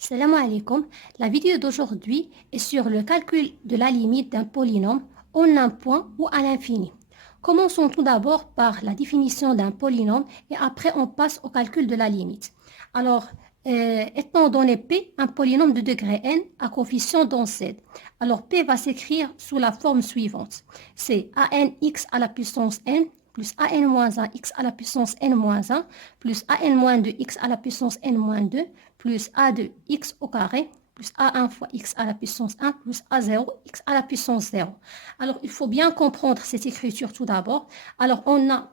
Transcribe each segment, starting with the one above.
Salam alaikum. La vidéo d'aujourd'hui est sur le calcul de la limite d'un polynôme en un point ou à l'infini. Commençons tout d'abord par la définition d'un polynôme et après on passe au calcul de la limite. Alors, étant donné P un polynôme de degré n à coefficient dans Z, alors P va s'écrire sous la forme suivante. C'est ANX à la puissance n plus an-1 x à la puissance n-1 plus an-2 x à la puissance n-2 plus a de x au carré plus a1 fois x à la puissance 1 plus a0 x à la puissance 0. Alors, il faut bien comprendre cette écriture tout d'abord. Alors, on a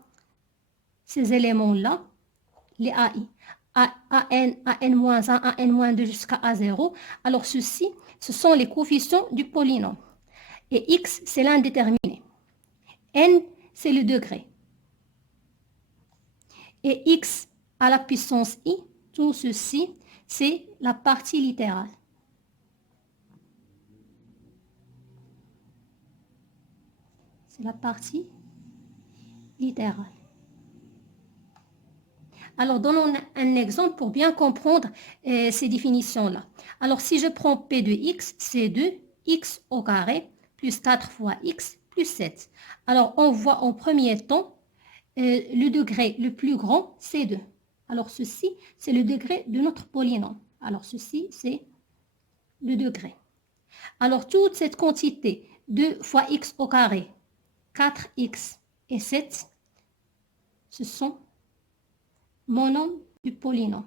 ces éléments-là, les AI, an, an-1, an-2 jusqu'à a0. Alors, ceci, ce sont les coefficients du polynôme. Et x, c'est l'indéterminé. N, c'est le degré. Et x à la puissance i, tout ceci, c'est la partie littérale. C'est la partie littérale. Alors, donnons un exemple pour bien comprendre ces définitions-là. Alors, si je prends P de x, c'est 2x au carré plus 4 fois x plus 7. Alors, on voit en premier temps le degré le plus grand, c'est 2. Alors, ceci, c'est le degré de notre polynôme. Alors, ceci, c'est le degré. Alors, toute cette quantité, 2 fois x au carré, 4x et 7, ce sont mon nombre du polynôme.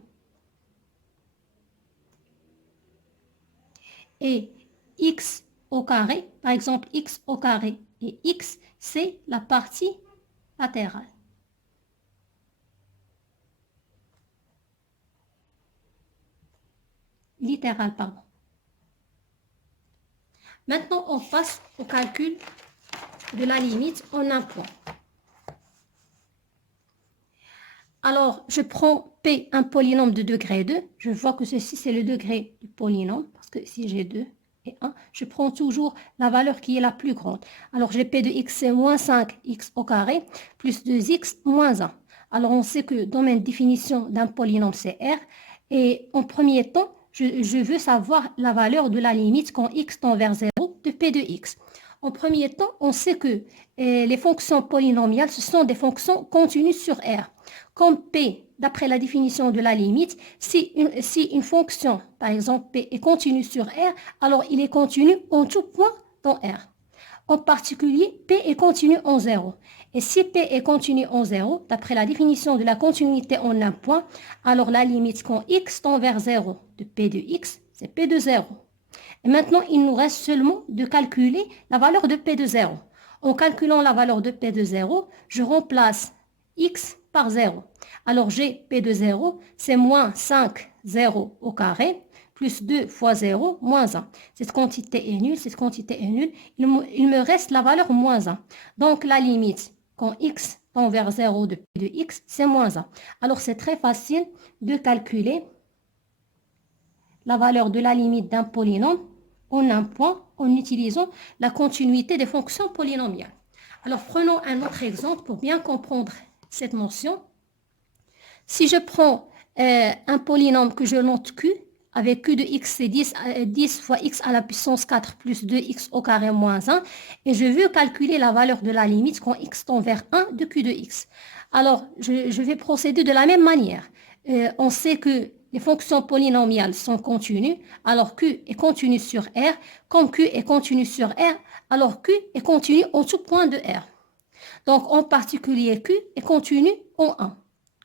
Et x au carré, par exemple x au carré et x, c'est la partie latérale. Littérale, pardon. Maintenant, on passe au calcul de la limite en un point. Alors, je prends P, un polynôme de degré 2. Je vois que ceci, c'est le degré du polynôme, parce que si j'ai 2 et 1, je prends toujours la valeur qui est la plus grande. Alors, j'ai P de x, c'est moins 5x au carré, plus 2x moins 1. Alors, on sait que dans ma définition d'un polynôme, c'est R. Et en premier temps, je veux savoir la valeur de la limite quand x tend vers 0 de P de x. En premier temps, on sait que les fonctions polynomiales, ce sont des fonctions continues sur R. Comme P, d'après la définition de la limite, si une fonction, par exemple P, est continue sur R, alors il est continu en tout point dans R. En particulier, P est continu en 0. Et si P est continu en 0, d'après la définition de la continuité en un point, alors la limite quand x tend vers 0 de P de x, c'est P de 0. Et maintenant, il nous reste seulement de calculer la valeur de P de 0. En calculant la valeur de P de 0, je remplace x par 0. Alors, j'ai P de 0, c'est moins 5, 0 au carré, plus 2 fois 0, moins 1. Cette quantité est nulle, cette quantité est nulle. Il me reste la valeur moins 1. Donc, la limite, quand x tend vers 0 de P de x, c'est moins 1. Alors, c'est très facile de calculer la valeur de la limite d'un polynôme en un point en utilisant la continuité des fonctions polynomiales. Alors, prenons un autre exemple pour bien comprendre cette notion. Si je prends un polynôme que je note q, avec q de x, c'est 10 fois x à la puissance 4 plus 2x au carré moins 1, et je veux calculer la valeur de la limite quand x tend vers 1 de q de x. Alors, je vais procéder de la même manière. On sait que les fonctions polynomiales sont continues, alors q est continu sur R. Comme q est continu sur R, alors q est continu en tout point de R. Donc, en particulier, q est continu en 1.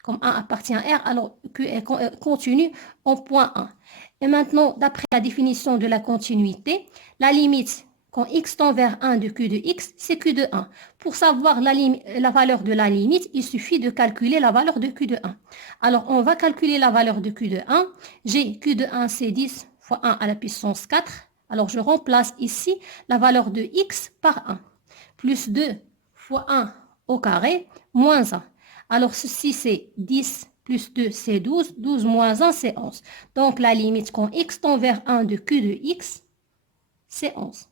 Comme 1 appartient à R, alors q est continu en point 1. Et maintenant, d'après la définition de la continuité, la limite quand x tend vers 1 de q de x, c'est q de 1. Pour savoir la valeur de la limite, il suffit de calculer la valeur de q de 1. Alors, on va calculer la valeur de q de 1. J'ai q de 1, c'est 10 fois 1 à la puissance 4. Alors, je remplace ici la valeur de x par 1. Plus 2 fois 1 au carré, moins 1. Alors, ceci, c'est 10 plus 2, c'est 12. 12 moins 1, c'est 11. Donc, la limite quand x tend vers 1 de q de x, c'est 11.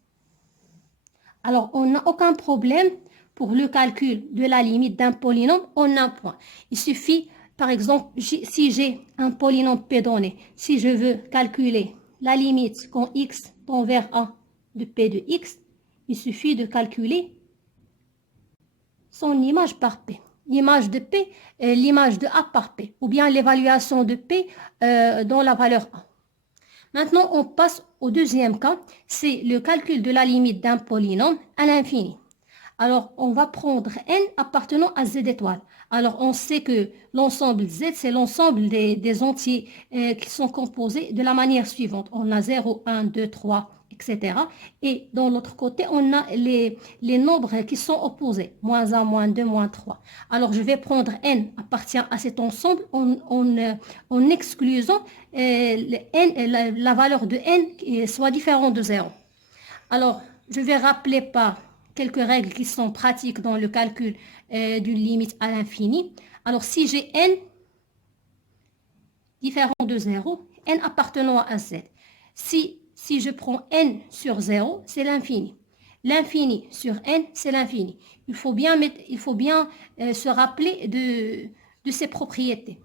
Alors, on n'a aucun problème pour le calcul de la limite d'un polynôme en un point. Il suffit par exemple, si j'ai un polynôme P donné, si je veux calculer la limite quand x tend vers 1 de P de x, il suffit de calculer son image par P. L'image de P, l'image de A par P, ou bien l'évaluation de P dans la valeur 1. Maintenant, on passe au deuxième cas, c'est le calcul de la limite d'un polynôme à l'infini. Alors, on va prendre n appartenant à z étoile. Alors, on sait que l'ensemble z, c'est l'ensemble des entiers qui sont composés de la manière suivante. On a 0, 1, 2, 3, etc. Et dans l'autre côté, on a les nombres qui sont opposés. Moins 1, moins 2, moins 3. Alors, je vais prendre n appartient à cet ensemble en excluant la valeur de n soit différente de 0. Alors, je vais rappeler par quelques règles qui sont pratiques dans le calcul d'une limite à l'infini. Alors, si j'ai n différent de 0, n appartenant à z, si je prends n sur 0, c'est l'infini. L'infini sur n, c'est l'infini. Il faut bien se rappeler de ces propriétés.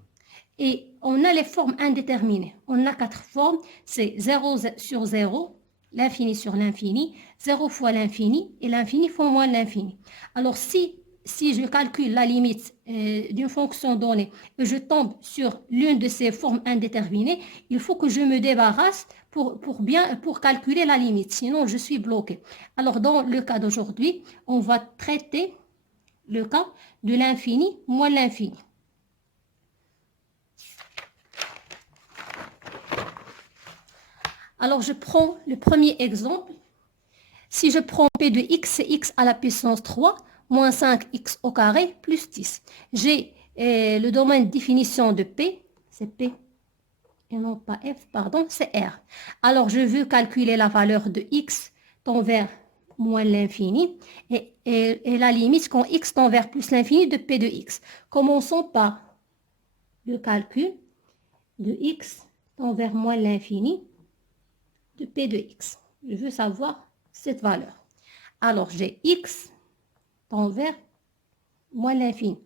Et on a les formes indéterminées. On a 4 formes. C'est 0 sur 0, l'infini sur l'infini, 0 fois l'infini et l'infini fois moins l'infini. Alors, si je calcule la limite d'une fonction donnée et je tombe sur l'une de ces formes indéterminées, il faut que je me débarrasse pour calculer la limite. Sinon, je suis bloqué. Alors, dans le cas d'aujourd'hui, on va traiter le cas de l'infini moins l'infini. Alors, je prends le premier exemple. Si je prends P de x, c'est x à la puissance 3 moins 5x au carré plus 10. J'ai le domaine de définition de P, c'est P et non pas F, pardon, c'est R. Alors, je veux calculer la valeur de x tend vers moins l'infini et la limite quand x tend vers plus l'infini de P de x. Commençons par le calcul de x tend vers moins l'infini de P de x. Je veux savoir cette valeur. Alors, j'ai x tend vers moins l'infini.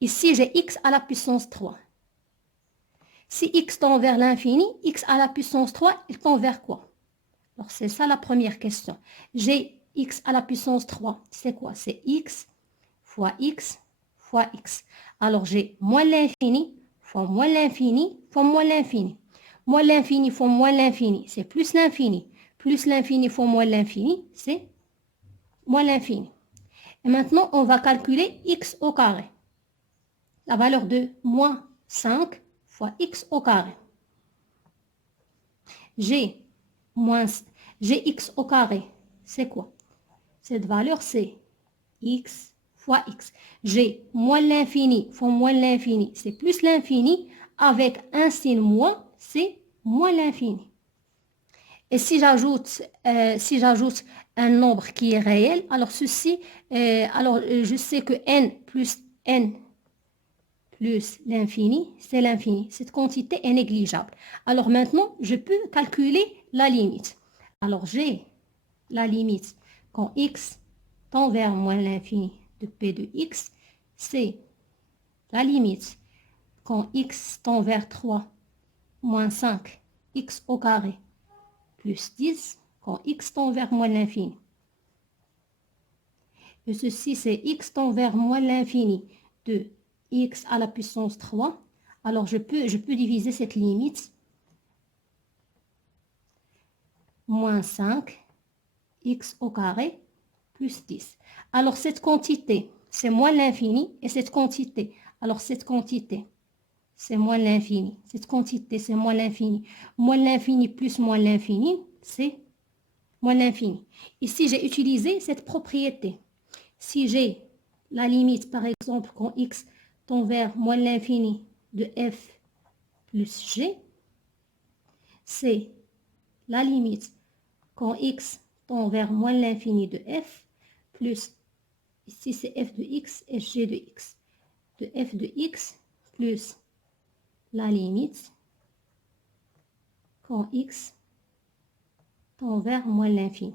Ici, j'ai x à la puissance 3. Si x tend vers l'infini, x à la puissance 3, il tend vers quoi? Alors, c'est ça la première question. J'ai x à la puissance 3. C'est quoi? C'est x fois x fois x. Alors, j'ai moins l'infini fois moins l'infini fois moins l'infini. Moins l'infini fois moins l'infini, c'est plus l'infini. Plus l'infini fois moins l'infini, c'est moins l'infini. Et maintenant, on va calculer x au carré. La valeur de moins 5 fois x au carré. J'ai x au carré, c'est quoi? Cette valeur, c'est x fois x. J'ai moins l'infini fois moins l'infini, c'est plus l'infini. Avec un signe moins, c'est moins l'infini. Et si j'ajoute un nombre qui est réel, alors ceci, je sais que n plus l'infini, c'est l'infini. Cette quantité est négligeable. Alors maintenant, je peux calculer la limite. Alors j'ai la limite quand x tend vers moins l'infini de P de x, c'est la limite quand x tend vers 3 moins 5 x au carré plus 10 quand x tend vers moins l'infini. Et ceci, c'est x tend vers moins l'infini de x à la puissance 3. Alors, je peux diviser cette limite. Moins 5 x au carré plus 10. Alors, cette quantité, c'est moins l'infini. Et cette quantité, alors cette quantité, c'est moins l'infini. Cette quantité, c'est moins l'infini. Moins l'infini plus moins l'infini, c'est moins l'infini. Ici, j'ai utilisé cette propriété. Si j'ai la limite, par exemple, quand x tend vers moins l'infini de f plus g, c'est la limite quand x tend vers moins l'infini de f plus, ici c'est f de x et g de x, de f de x plus la limite quand x tend vers moins l'infini.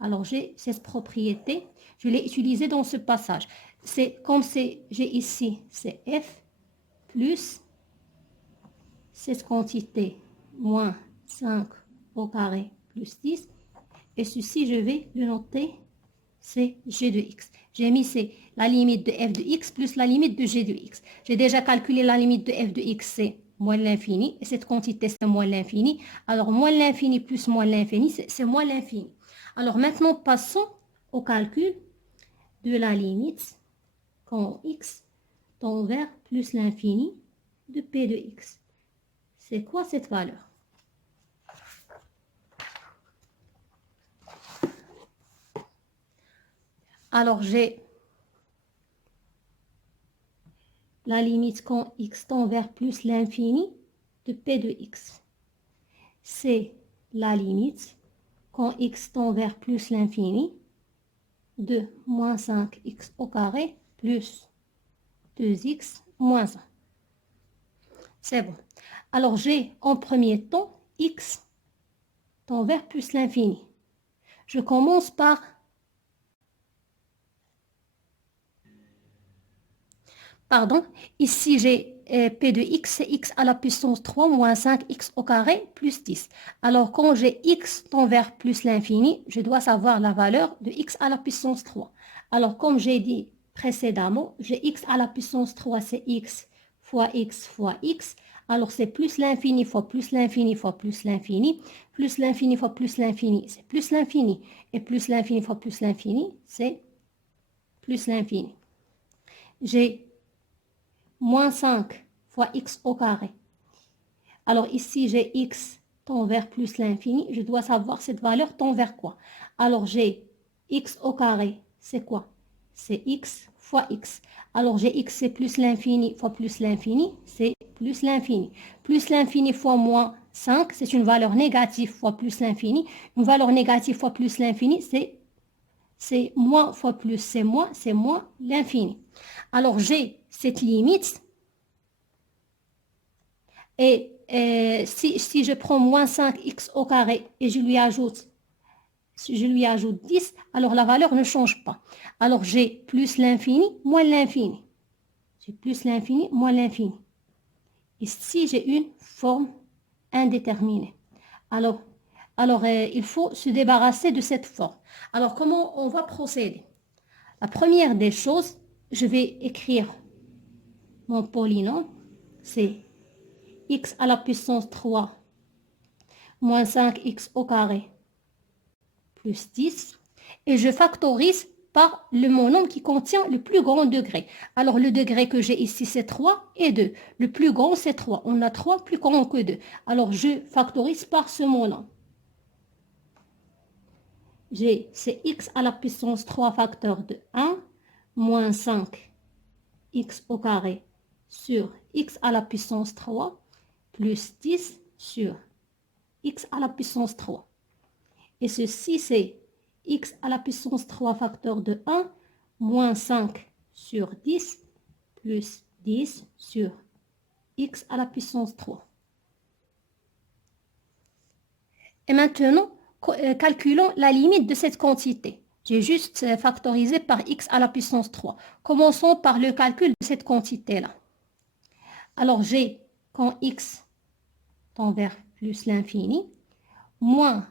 Alors, j'ai cette propriété, je l'ai utilisée dans ce passage. C'est comme j'ai ici, c'est f plus cette quantité, moins 5 au carré plus 10. Et ceci, je vais le noter, c'est g de x. J'ai mis c'est la limite de f de x plus la limite de g de x. J'ai déjà calculé la limite de f de x, c'est moins l'infini. Et cette quantité, c'est moins l'infini. Alors, moins l'infini plus moins l'infini, c'est moins l'infini. Alors, maintenant, passons au calcul de la limite quand x tend vers plus l'infini de p de x. C'est quoi cette valeur? Alors, j'ai la limite quand x tend vers plus l'infini de p de x. C'est la limite quand x tend vers plus l'infini de moins 5x au carré plus 2x moins 1. C'est bon. Alors, j'ai en premier temps x tend vers plus l'infini. Je commence par... Pardon, ici j'ai p de x, c'est x à la puissance 3 moins 5x au carré plus 10. Alors, quand j'ai x tend vers plus l'infini, je dois savoir la valeur de x à la puissance 3. Alors, comme j'ai dit précédemment, j'ai x à la puissance 3, c'est x fois x fois x. Alors, c'est plus l'infini fois plus l'infini fois plus l'infini. Plus l'infini fois plus l'infini, c'est plus l'infini. Et plus l'infini fois plus l'infini, c'est plus l'infini. J'ai moins 5 fois x au carré. Alors ici, j'ai x tend vers plus l'infini. Je dois savoir cette valeur tend vers quoi. Alors j'ai x au carré, c'est quoi? C'est x fois x. Alors j'ai x, c'est plus l'infini fois plus l'infini, c'est plus l'infini. Plus l'infini fois moins 5, c'est une valeur négative fois plus l'infini. Une valeur négative fois plus l'infini, c'est moins fois plus, c'est moins l'infini. Alors j'ai cette limite et si je prends moins 5x au carré et je lui ajoute 10, alors la valeur ne change pas. Alors j'ai plus l'infini, moins l'infini. J'ai plus l'infini, moins l'infini. Ici, j'ai une forme indéterminée. Alors il faut se débarrasser de cette forme. Alors, comment on va procéder? La première des choses, je vais écrire mon polynôme, c'est x à la puissance 3 moins 5x au carré plus 10. Et je factorise par le monôme qui contient le plus grand degré. Alors, le degré que j'ai ici, c'est 3 et 2. Le plus grand, c'est 3. On a 3 plus grand que 2. Alors, je factorise par ce monôme. C'est x à la puissance 3 facteur de 1 moins 5 x au carré sur x à la puissance 3 plus 10 sur x à la puissance 3. Et ceci, c'est x à la puissance 3 facteur de 1 moins 5 sur 10 plus 10 sur x à la puissance 3. Et maintenant, calculons la limite de cette quantité. J'ai juste factorisé par x à la puissance 3. Commençons par le calcul de cette quantité-là. Alors, j'ai quand x tend vers plus l'infini, moins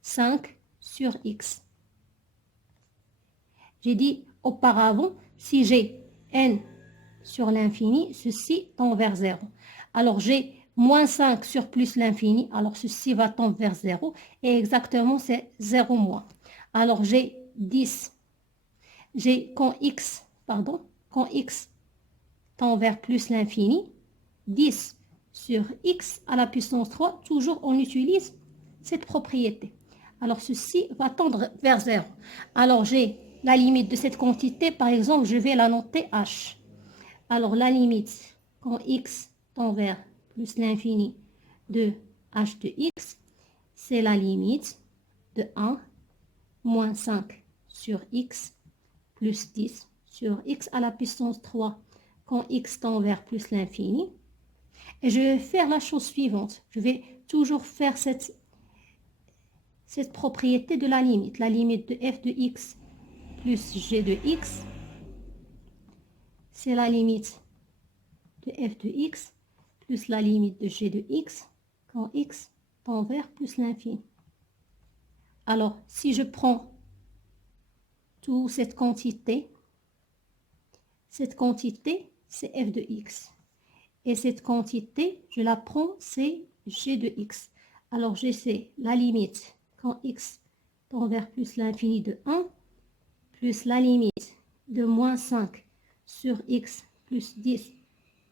5 sur x. J'ai dit auparavant, si j'ai n sur l'infini, ceci tend vers 0. Alors, j'ai moins 5 sur plus l'infini, alors ceci va tendre vers 0. Et exactement, c'est 0 moins. Alors, j'ai 10. Quand x tend vers plus l'infini, 10 sur x à la puissance 3, toujours on utilise cette propriété. Alors, ceci va tendre vers 0. Alors, j'ai la limite de cette quantité, par exemple, je vais la noter h. Alors, la limite, quand x tend vers plus l'infini de h de x, c'est la limite de 1 moins 5 sur x plus 10 sur x à la puissance 3 quand x tend vers plus l'infini. Et je vais faire la chose suivante. Je vais toujours faire cette propriété de la limite de f de x plus g de x, c'est la limite de f de x plus la limite de g de x quand x tend vers plus l'infini. Alors, si je prends toute cette quantité, c'est f de x. Et cette quantité, je la prends, c'est g de x. Alors, j'essaie la limite quand x tend vers plus l'infini de 1, plus la limite de moins 5 sur x plus 10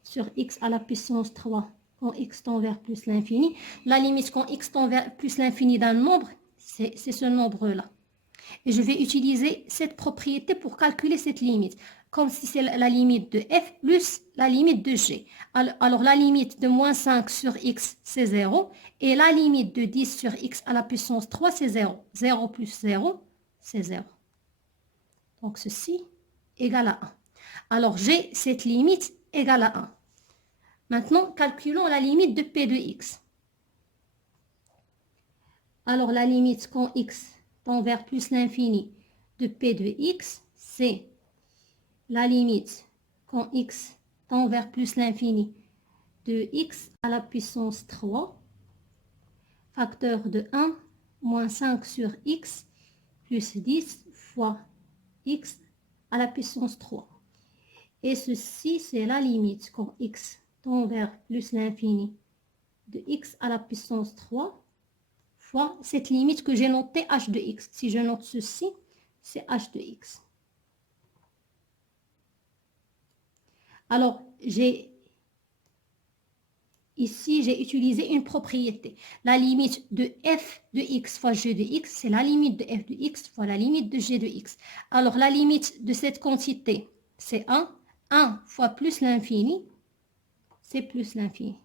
sur x à la puissance 3 quand x tend vers plus l'infini. La limite quand x tend vers plus l'infini d'un nombre, c'est ce nombre-là. Et je vais utiliser cette propriété pour calculer cette limite, comme si c'est la limite de f plus la limite de g. Alors la limite de moins 5 sur x, c'est 0, et la limite de 10 sur x à la puissance 3, c'est 0. 0 plus 0, c'est 0. Donc ceci égale à 1. Alors j'ai cette limite égale à 1. Maintenant, calculons la limite de p de x. Alors la limite quand x tend vers plus l'infini de p de x, c'est la limite quand x tend vers plus l'infini de x à la puissance 3, facteur de 1, moins 5 sur x, plus 10 fois x à la puissance 3. Et ceci, c'est la limite quand x tend vers plus l'infini de x à la puissance 3 fois cette limite que j'ai notée h de x. Si je note ceci, c'est h de x. Alors, ici, j'ai utilisé une propriété. La limite de f de x fois g de x, c'est la limite de f de x fois la limite de g de x. Alors, la limite de cette quantité, c'est 1. 1 fois plus l'infini, c'est plus l'infini.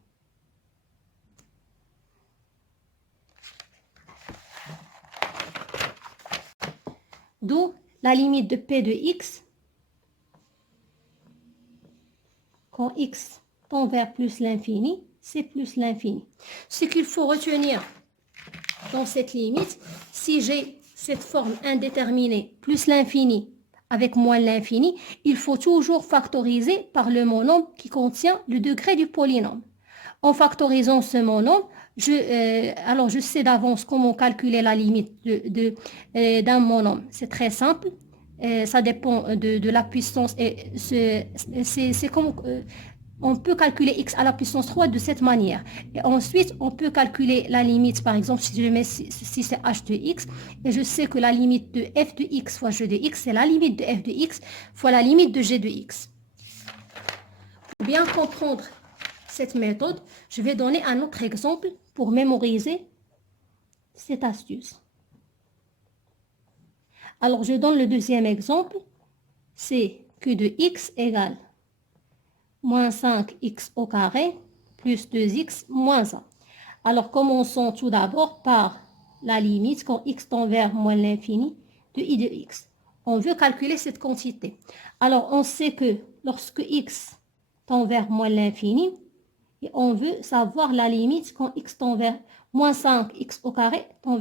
D'où la limite de p de x, quand x tend vers plus l'infini, c'est plus l'infini. Ce qu'il faut retenir dans cette limite, si j'ai cette forme indéterminée plus l'infini avec moins l'infini, il faut toujours factoriser par le monome qui contient le degré du polynôme. En factorisant ce monome, alors je sais d'avance comment calculer la limite d'un monome. C'est très simple. Ça dépend de la puissance. Et c'est comme on peut calculer x à la puissance 3 de cette manière. Et ensuite, on peut calculer la limite, par exemple, si je mets si c'est h de x, et je sais que la limite de f de x fois g de x, c'est la limite de f de x fois la limite de g de x. Pour bien comprendre cette méthode, je vais donner un autre exemple pour mémoriser cette astuce. Alors, je donne le deuxième exemple, c'est q de x égale moins 5x au carré plus 2x moins 1. Alors, commençons tout d'abord par la limite quand x tend vers moins l'infini de i de x. On veut calculer cette quantité. Alors, on sait que lorsque x tend vers moins l'infini, et on veut savoir la limite quand x tend vers moins 5x au carré tend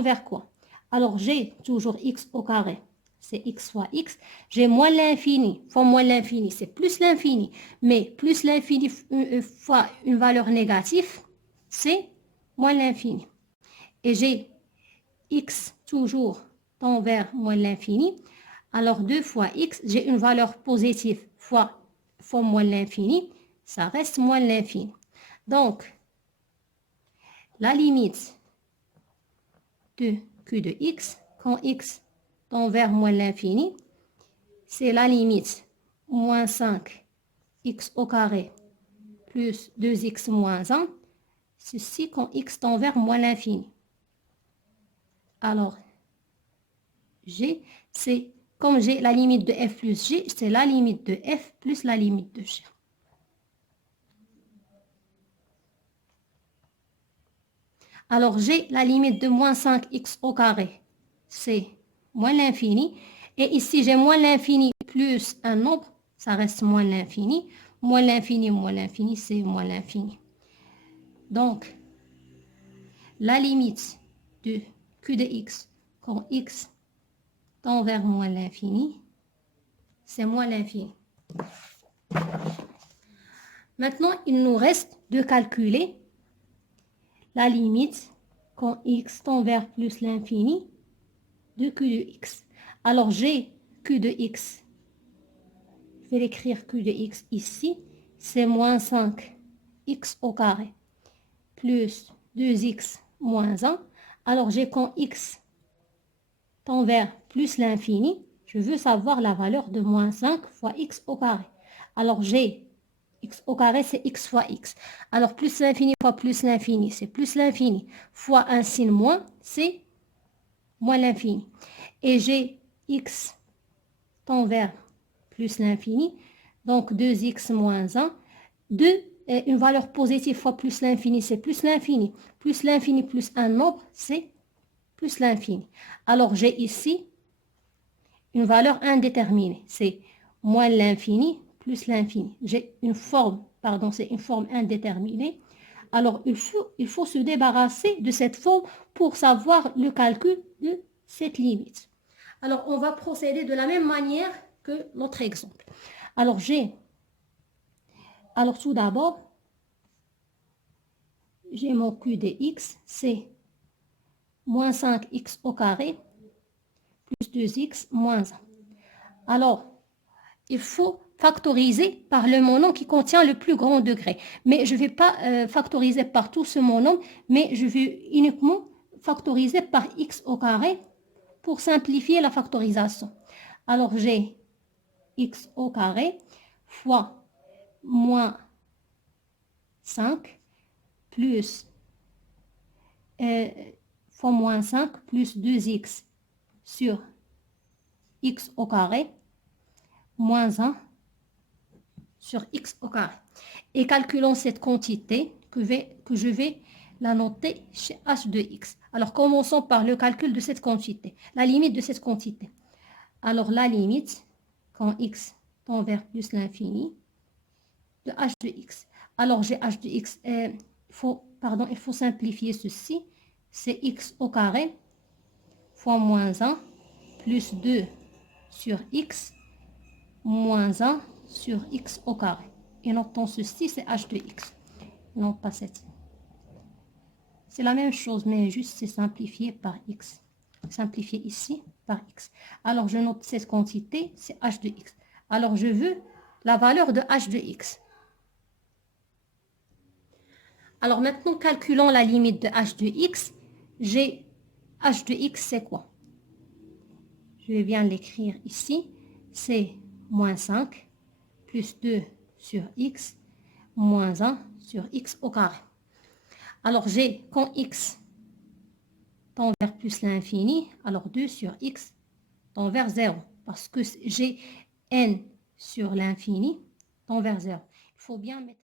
vers quoi? Alors, j'ai toujours x au carré, c'est x fois x. J'ai moins l'infini fois moins l'infini, c'est plus l'infini. Mais plus l'infini fois une valeur négative, c'est moins l'infini. Et j'ai x toujours tend vers moins l'infini. Alors, 2 fois x, j'ai une valeur positive fois moins l'infini. Ça reste moins l'infini. Donc, la limite de q de x, quand x tend vers moins l'infini, c'est la limite moins 5x au carré plus 2x moins 1. Ceci quand x tend vers moins l'infini. Alors, g, c'est comme j'ai la limite de f plus g, c'est la limite de f plus la limite de g. Alors, j'ai la limite de moins 5x au carré, c'est moins l'infini. Et ici, j'ai moins l'infini plus un nombre, ça reste moins l'infini. Moins l'infini, c'est moins l'infini. Donc, la limite de q de x quand x tend vers moins l'infini, c'est moins l'infini. Maintenant, il nous reste de calculer la limite quand x tend vers plus l'infini de q de x. Alors, j'ai q de x. Je vais l'écrire q de x ici. C'est moins 5x au carré plus 2x moins 1. Alors, j'ai quand x tend vers plus l'infini, je veux savoir la valeur de moins 5 fois x au carré. Alors, j'ai x au carré, c'est x fois x. Alors, plus l'infini fois plus l'infini, c'est plus l'infini. Fois un signe moins, c'est moins l'infini. Et j'ai x tend vers plus l'infini. Donc, 2x moins 1. 2, une valeur positive fois plus l'infini, c'est plus l'infini. Plus l'infini plus un nombre, c'est plus l'infini. Alors, j'ai ici une valeur indéterminée. C'est moins l'infini plus l'infini. J'ai une forme, pardon, c'est une forme indéterminée. Alors, il faut se débarrasser de cette forme pour savoir le calcul de cette limite. Alors, on va procéder de la même manière que notre exemple. Alors, tout d'abord, j'ai mon q de x, c'est moins 5x au carré plus 2x moins 1. Alors, il faut factoriser par le monombre qui contient le plus grand degré. Mais je ne vais pas factoriser par tout ce monombre, mais je vais uniquement factoriser par x au carré pour simplifier la factorisation. Alors, j'ai x au carré fois moins 5 plus fois moins 5 plus 2x sur x au carré moins 1 sur x au carré. Et calculons cette quantité que je vais la noter chez h de x. Alors, commençons par le calcul de cette quantité, la limite de cette quantité. Alors, la limite, quand x tend vers plus l'infini, de h de x. Alors, j'ai h de x, il faut simplifier ceci. C'est x au carré fois moins 1 plus 2 sur x moins 1 sur x au carré. Et notons ceci, c'est h de x. Non, pas cette. C'est la même chose, mais juste c'est simplifié par x. Simplifié ici par x. Alors, je note cette quantité, c'est h de x. Alors, je veux la valeur de h de x. Alors, maintenant, calculons la limite de h de x. J'ai h de x, c'est quoi? Je vais bien l'écrire ici. C'est moins 5 plus 2 sur x moins 1 sur x au carré. Alors, j'ai quand x tend vers plus l'infini, alors 2 sur x tend vers 0. Parce que j'ai n sur l'infini tend vers 0. Il faut bien mettre